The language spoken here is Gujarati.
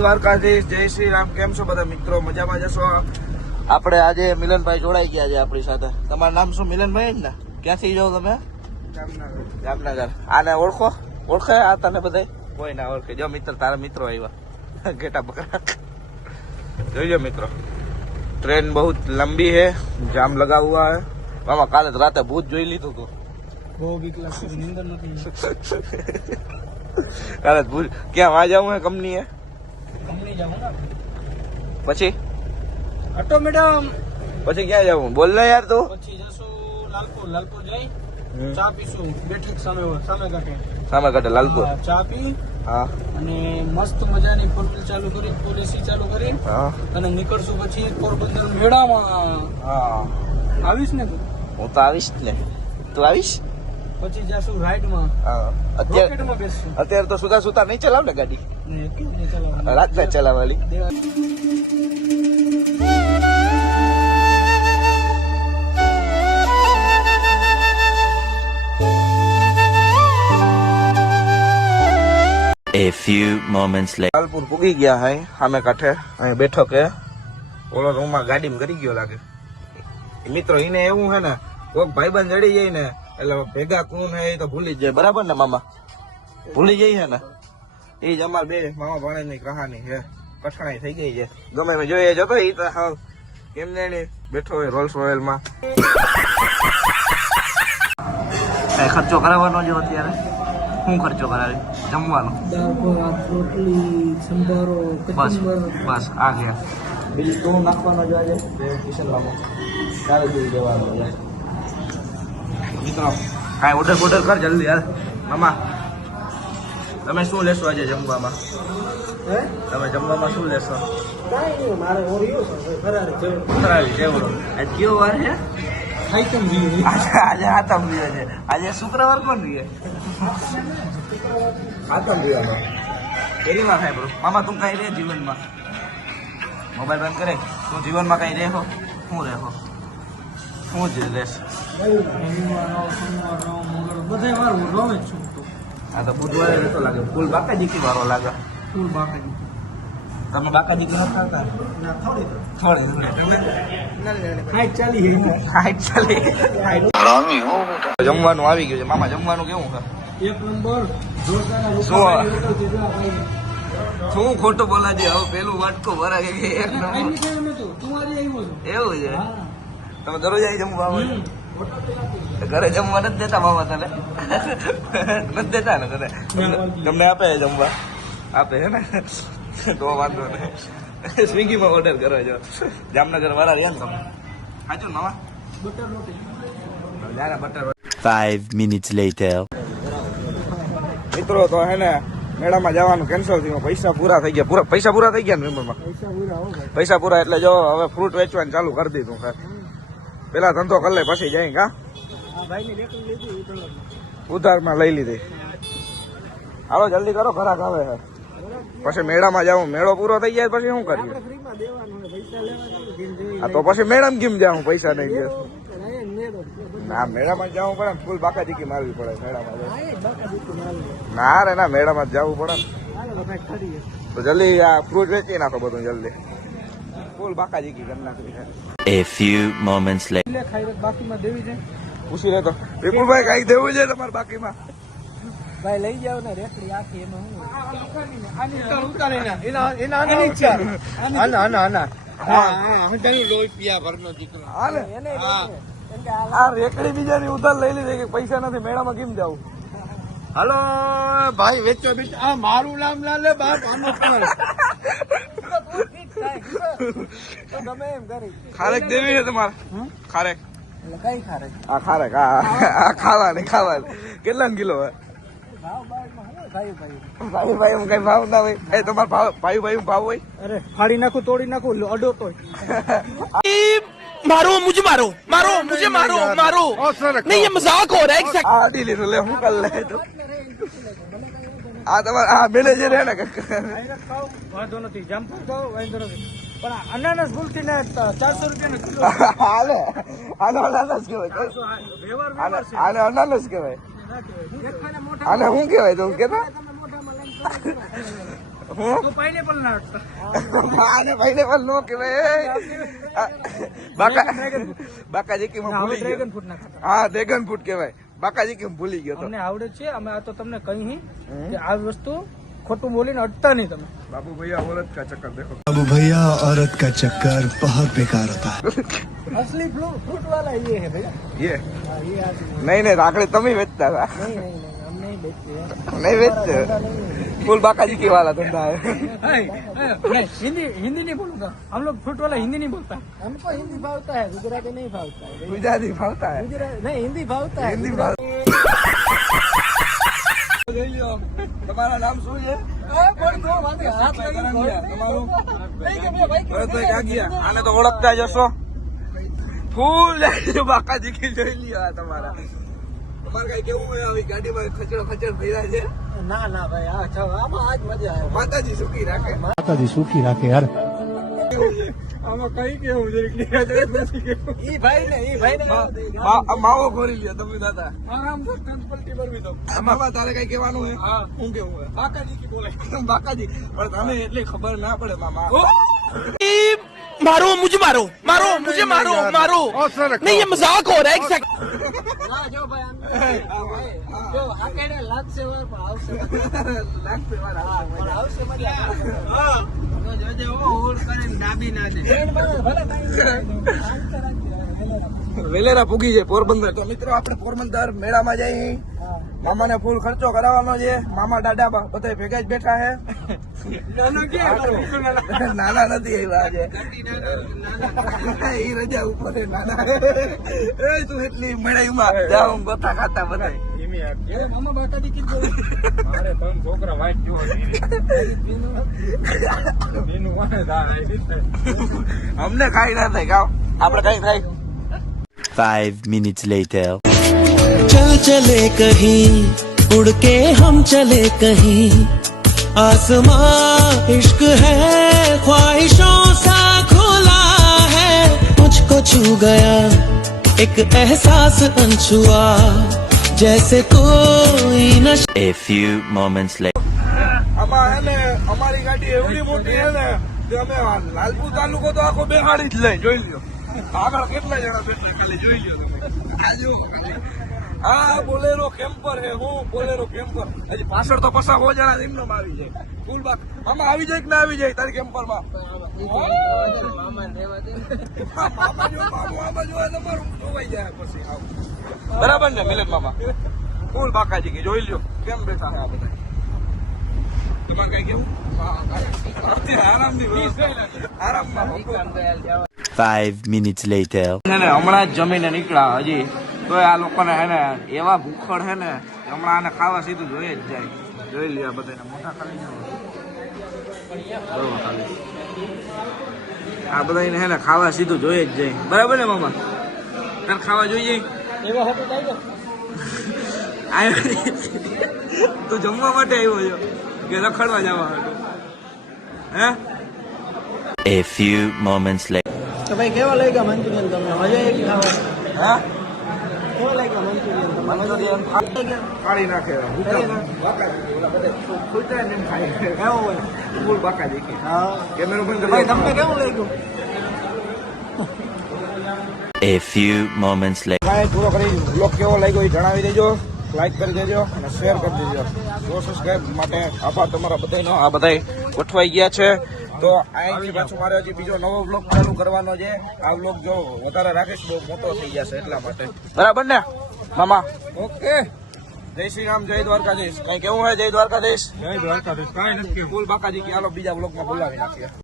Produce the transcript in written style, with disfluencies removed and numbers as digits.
દ્વારકાધીશ, જય શ્રી રામ. કેમ છો બધા મિત્રો? મજામાં જશો? આપણે આજે મિલનભાઈ જોડાઈ ગયા છે આપણી સાથે. તમારું નામ શું? મિલનભાઈ જ ને? ક્યાંથી જાઓ તમે? જામનગર. આને ઓળખે આ તને બધા? કોઈ ના ઓળખે. જો મિત્ર, તારા મિત્રો આવ્યા ઘેટા બકરા. જોઈજો મિત્રો, ट्रेन बहुत लंबी है, जाम लगा हुआ है. मामा काले रात भूत જોઈ લીધું તું? બહુ બીક લાગતી, નીંદર નથી. કાલે ભૂત ક્યાં? વહાં જાવું હે? કંપની હે? કંપની જાવું ને. પછી અટો મેડમ, પછી ક્યાં જાવું? બોલ ને યાર તું. પછી જશું લાલપુર જઈ ચા પીશું. બેઠક સામે કાંઠે લાલપુર ચા પી. હા. અને મસ્ત મજાની ફોરવ્હીલ ચાલુ કરી, પોલિસી ચાલુ કરી. હા. અને નીકળશું પછી પોરબંદર મેળામાં. હા. આવીશ ને તું? હું તો આવીશ ને. તું આવીશ? પછી જશું રાઈડમાં. હા. અત્યારે તો સુતા નહીં ચલાવ ને ગાડી. રાતના ચલાવવાની. A few moments later. Lalpur પૂગી ગયા હે સામે કાંઠે. અહીં બેઠો કે ઓલો રૂમમાં ગાડીમાં કરી ગયો લાગે. મિત્રો એને એવું હે ને, કોઈક ભાઈબંધ જડી જાય ને એટલે ભેગા કોણ હે એ તો ભૂલી જ જાય. બરાબર ને મામા? ભૂલી જાય છે ને. એ જ અમાર બે મામા ભાણેજની કહાની છે. કઠણાઈ થઈ ગઈ છે. ગમે મેં જોઈએ જતો એ તો હાવ કેમ જાણે બેઠો હોય રોલ્સ રોયલમાં. કઈ ખર્ચો કરાવવાનો જો અત્યારે? શું ખર્ચો કરાવે? જમવાનો? દાળ ભાત, રોટલી, સંભારો, બસ આ ગયા. બીજું તું નાખવાનો જો આજે કિશનલામાં તારે જોઈ દેવાનો છે. મિત્રો કાંઈ ઓર્ડર કર જલ્દી યાર. મામા તમે શું લેશો આજે જમવામાં? તમે જમવામાં શું લેશો? ફરાળી જેવડો. આજ કયો વાર છે? આજે હાતમ દિવસ છે. આજે શુક્રવાર કોણ રહીએ? હાતમ દિવસ પહેલી વાર થાય બ્રો. મામા તું કઈ રહે જીવનમાં? મોબાઈલ બંધ કરે. તું જીવનમાં કઈ રહેશો? શું રહેશો? શું જ રહેશ? બધા વાર હું રમે જ છું. હા તો બુધવારે રહેતો લાગે. ફૂલ બાકાજીકી વાળો લાગે. ફૂલ બાકાજી. તમે બાકાજીકી નથી ખાતા? થોડી જમવાનું આવી ગયું છે. મામા જમવાનું કેવું છે? એક નંબર. શું ખોટું બોલા દે? હવે પેલું વાટકો ભરાય એક નંબર. એવું છે? તમે દરરોજ આવી જમવા આવો? ઘરે જમવા નથી દેતા મામા તને? નથી દેતા ને ઘરે? તમને આપે જમવા? આપે હે ને? તો વાંધો નહીં. સ્વિગીમાં ઓર્ડર કરો છો. જામનગર વાળા રહ્યા ને તમે? સાચું ને મામા? બટર. 5 minutes later. મિત્રો તો હે ને મેળામાં જવાનું કેન્સલ થયું. પૈસા પૂરા થઈ ગયા. પૈસા પૂરા થઈ ગયા ને મેમ્બરમાં? પૈસા પૂરા એટલે જો હવે ફ્રૂટ વેચવાનું ચાલુ કરી દીધું. પેલા ધંધો કરી લે પછી જાય. કા ઉધારમાં લઈ લીધી. હાલો જલ્દી કરો, ઘરાક આવે છે. પછી મેળામાં જાઉં. મેળો પૂરો થઈ જાય પછી શું કરીએ? હા તો પછી મેળામાં કેમ જાઉં? પૈસા નહીં ગયા. ના મેળામાં જવું પડે ને. ફૂલ બાકાજીકી મારવી પડે મેળામાં. ના રે ના, મેળામાં જવું પડે ને. તો જલ્દી આ ફ્રૂટ વેચી નાખો બધું જલ્દી. ફૂલ બાકાજીકી કરી નાખવી છે. A few moments later. બાકીમાં દેવી છે. પૂછી લે તો વિપુલભાઈ કઈ દેવું છે તમારે બાકીમાં? ભાઈ લઈ જાવ ને રેકડી આખી એમાં આ રેકડી બીજાની ઉધાર લઈ લીધી કે પૈસા નથી. મેળામાં કેમ જાવું? હાલો ભાઈ વેચો બેચો. આ મારું નામ ના લે બાપ. ખારેક દેવી છે તમારે? ખારેક? કઈ ખારે? આ ખારેક. આ ખાવાની. કેટલા કિલો હે? ભાઈ કઈ ભાવ ના હોય? તમારે ભાઈ ભાવ હોય? અરે ફાડી નાખું, તોડી નાખું, અડો તો मुझे मारो नहीं ये मजाक हो रहा है। આડી લીધું લે. હું કર લે તો આ તમારા આ મેનેજર હે ને? વાંધો નથી. જામફળ તો વાંધો નથી, પણ અનાનસ ભૂલથી ને 400 રૂપિયા કિલો. હાલે આને અનાનસ કહેવાય. આને અનાનસ કહેવાય. આને શું કહેવાય તું કેતા? હું તો પાઇનેપલ ના અટતા આને પાઇનેપલ નો કહેવાય બાકાજી કે હવે ડ્રેગન ફ્રૂટ ના ખાતા હા ડ્રેગન ફ્રૂટ કહેવાય બાકાજી કે ભૂલી ગયો તો અમને આવડે છે અમે આ તો તમને કહી કે આ વસ્તુ ખોટું બોલીને અટતા નહીં તમે बाबू भैया औरत का चक्कर देखो बाबू भैया औरत का चक्कर बहुत बेकार होता है असली फ्रूट वाला ये है भैया ये हाँ, ये आज नहीं नहीं राकड़ी तुम ही बेचता था नहीं नहीं नहीं हम नहीं बेचते हैं नहीं बेचते फुल बाकाजी की वाला धंधा है नहीं, हिंदी हिंदी नहीं बोलूंगा हम लोग फ्रूट वाला हिंदी नहीं बोलता हमको हिंदी भावता है गुजराती नहीं भावता है गुजराती भावता है गुजरात नहीं हिंदी भावता है हिंदी भाव તમારા નામ શું છે તમારું ભરતભાઈ કાગિયા આને તો ઓળખતા જ હશો ફૂલ બાકાજી કી જોઈ લ્યો આ તમારા તમારે કઈ કેવું હોય આવી ગાડીમાં ખચડો ખચડ ભર્યા છે ના ના ભાઈ આમાં આજ મજા આવે માતાજી સુખી રાખે माताजी सूखी रखे यार આમાં કઈ કેવું છે ઈ ભાઈ ને માવો ખોરી લ્યો તમે દાદા આમાં તારે કઈ કેવાનું હે શું કેવું હે બાકાજી કી બોલાય બાકાજી પણ તમે એટલી ખબર ના પડે મામા मारो मुझे मारो मारो मुझे मारो मारो नहीं ये मजाक हो रहा है एक सेकंड ના જો ભાઈ જો આ કેડે લાગશે વાર પણ આવશે લાગશે મારા પણ આવશે મજા હા તો જોજે ઓ હોલ કરીને ડાબી ના દે વેલેરા પૂગી છે પોરબંદર તો મિત્રો આપણે પોરબંદર મેળામાં જઈ મામાને ફૂલ ખર્ચો કરાવવાનો છે મામા દાદા બધા ભેગા જ બેઠા છે નાના નથી આવ્યા છે ઈ રજા ઉપર નાના એ તું એટલી મેળામાં જાઉં ગોતા ખાતા બધા મામા બાકાજી કીધું મારે ત્રણ છોકરા વાઈટ જો અમને કાઈ ના થાય ગાવ આપણે કઈ થાય 5 minutes later. चल चले कहीं उड़ के हम चले कहीं आसमां इश्क है ख्वाहिशों सा खुला है मुझको छू गया एक एहसास अनछुआ जैसे कोई नशा A few moments later. આમાં હે ને અમારી ગાડી એવડી મોટી હે ને કે અમે લાલપુર તાલુકો તો આખો બેહાડી જ લઈ જોઈ લ્યો આગળ કેટલા જણા બેઠા ખાલી જોઈ લ્યો તમે આ જો હા બોલેરો કેમ્પર હે હું બોલેરો કેમ્પર હજી પાછળ તો પસા હો જણા એમનો આવી જાય ફૂલ બાક આમાં આવી જાય કે ના આવી જાય તારી કેમ્પર માં મામા દેવા દે મામા જો તમારું જોવાઈ જાય પછી આવું બરાબર ને મિલન મામા ફૂલ બાકાજી કે જોઈ લ્યો કેમ બેઠા છે આ બધા તમારે કઈ કેવું આરામમાં 5 minutes later. હમણાં જ જમીને નીકળ્યા હજી તો આ લોકોને હે ને એવા ભૂખડ હે ને હમણાં આને ખાવા સીધું જોઈએ જ જાય જોઈ લે બધા મોટા ખાલી આ બધા હે ને ખાવા સીધું જોઈએ જ જાય બરાબર ને મામા તારે ખાવા જોઈએ એવા હતું થાય આવ્યો તું જમવા માટે આવ્યો છો કે રખડવા જવા હતો હે A few moments later. તો ભાઈ કેવા લાગ્યા મંચુરિયન તમને મજા આવી ખાવા હા કેવા લાગ્યા મંચુરિયન કાઢી નાખે કેવો હોય ફૂલ બાકા દેખી હા કેમેરો બંધ ભાઈ તમને કેવું લાગ્યું A few moments later. કાંઈ પૂરો કરી બ્લોગ કેવો લાગ્યો એ જણાવી દેજો લાઈક કરી દેજો અને શેર કરી દેજો સબસ્ક્રાઇબ માટે આભાર તમારા બધાનો આ બધા ગોઠવાઈ ગયા છે તો અહીંથી પાછું મારે હજી બીજો નવો બ્લોગ ચાલુ કરવાનો છે આ બ્લોગ જો વધારે રાખીશ બહુ મોટો થઈ જશે એટલા માટે બરાબર ને મામા ઓકે જય શ્રી રામ જય દ્વારકાધીશ કઈ કેવું હોય જય દ્વારકાધીશ જય દ્વારકાધીશ કાંઈ નથી ફૂલ બાકાજી કે હાલો બીજા બ્લોગમાં બોલાવી નાખીએ